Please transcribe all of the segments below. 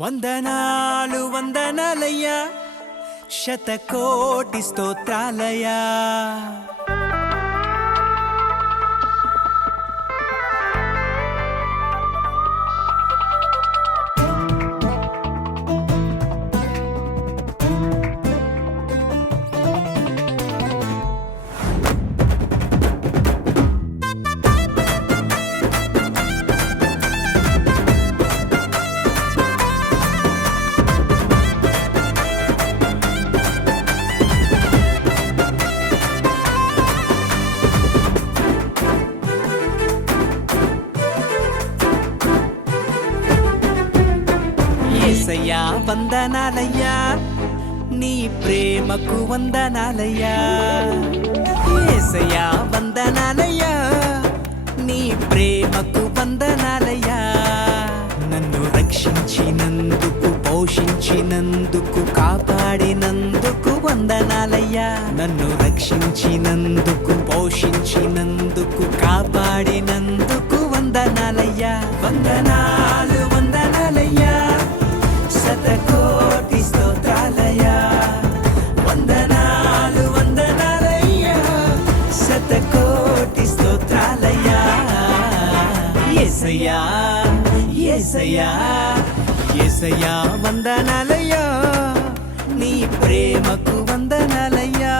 వందనాలు వందనాలయ్యా, శతకోటి స్తోత్రాలయ్యా. యేసయ్యా వందనాలయ్యా, నీ ప్రేమకు వందనాలయ్యా. యేసయ్యా వందనాలయ్యా, నీ ప్రేమకు వందనాలయ్యా. నన్ను రక్షించినందుకు, పోషించినందుకు, కాపాడినందుకు వందనాలయ్యా. నన్ను రక్షించినందుకు, పోషించినందుకు, కాపాడినందుకు వందనాలయ్యా. వందనాలు వందనాలయ్యా, శతకోటి స్తోత్రాలయ్యా. వందనాలు వందనాలయ్యా, శతకోటి స్తోత్రాలయ్యా. యేసయ్యా యేసయ్యా యేసయ్యా వందనాలయ్యా, నీ ప్రేమకు వందనాలయ్యా.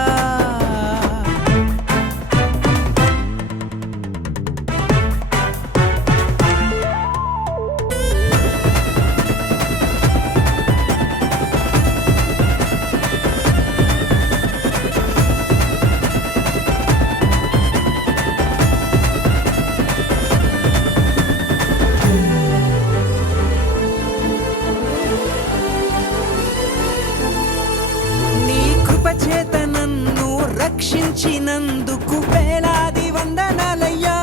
చేత నన్ను రక్షించినందుకు వేలాది వందనాలయ్యా.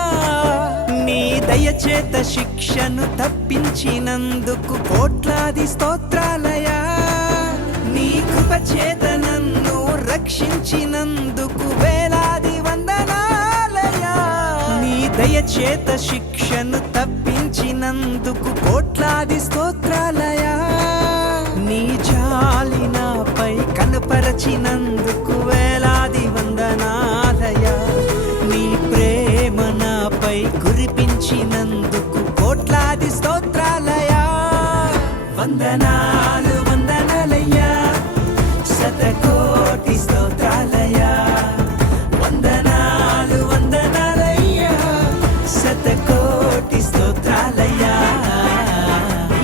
నీ దయచేత శిక్షను తప్పించినందుకు కోట్లాది స్తోత్రాలయ్యా. నీ కృప చేత నన్ను రక్షించినందుకు వేలాది వందనాలయ్యా. నీ దయచేత శిక్షను తప్పించినందుకు కోట్లాది స్తోత్రాలయ్యా. నీ జాలి నాపై కనపరచినందుకు వేలాది వందనాలయ్యా. నీ ప్రేమ నాపై కురిపించినందుకు కోట్లాది స్తోత్రాలయ్యా. వందనాలు వందనాలయ్యా, శతకోటి స్తోత్రాలయ్యా. వందనాలు వందనాలయ్యా, శతకోటి స్తోత్రాలయ్యా.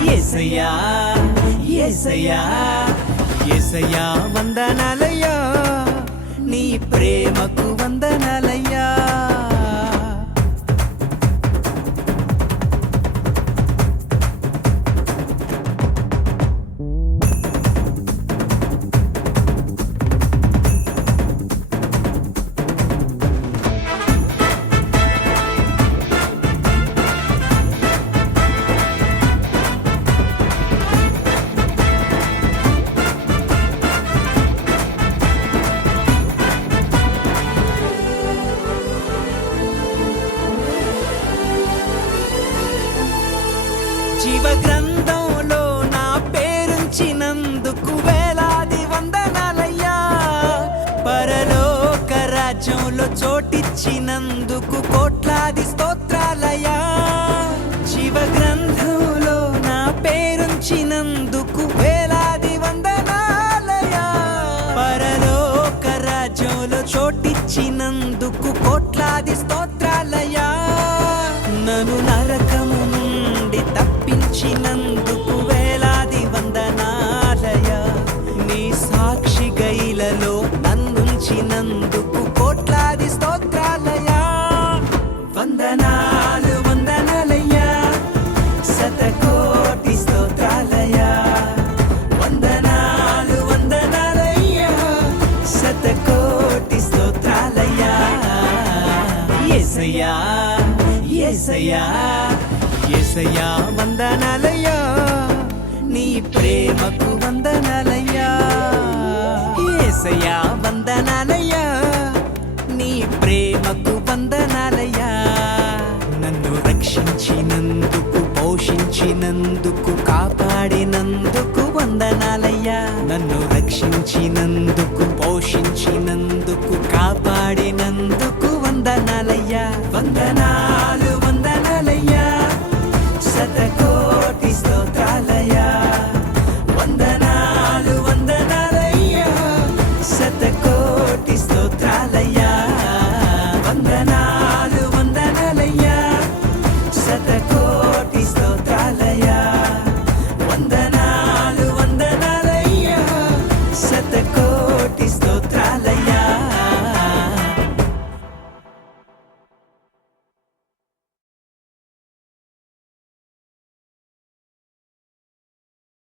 యేసయ్యా యేసయ్యా యేసయ్యా వందనాలయ్యా, నీ ప్రేమకు వందనాలయ్యా. జీవ గ్రంథంలో నా పేరుంచినందుకు వేలాది వందనాలయ్యా. పరలోక రాజ్యంలో చోటిచ్చినందుకు కోట్లాది స్తోత్రాలయ్యా. జీవ గ్రంథంలో నా పేరుంచినందుకు వేలాది వందనాలయ్యా. పరలోక రాజ్యంలో చోటిచ్చినందుకు కోట్లాది స్తోత్రాలయ్యా. నన్ను నరకము నుండి తప్పించినందుకు వేలాది వందనాలయ్యా. నీ సాక్షి గైలలో నన్నుంచినందుకు కోట్లాది స్తోత్రాలయ్యా. వందనాలు వందనాలయ్యా, శతకోటి స్తోత్రాలయ్యా. వందనాలు వందనాలయ్యా, శతకోటి స్తోత్రాలయ్యా. యేసయ్యా యేసయ్యా యేసయ్యా వందనాలయ్యా, నీ ప్రేమకు వందనాలయ్యా. యేసయ్యా వందనాలయ్యా, నీ ప్రేమకు వందనాలయ్యా. నన్ను రక్షించినందుకు, పోషించి పిలిచినందుకు కాపాడినందుకు వందనాలయ్యా నన్ను రక్షించినందుకు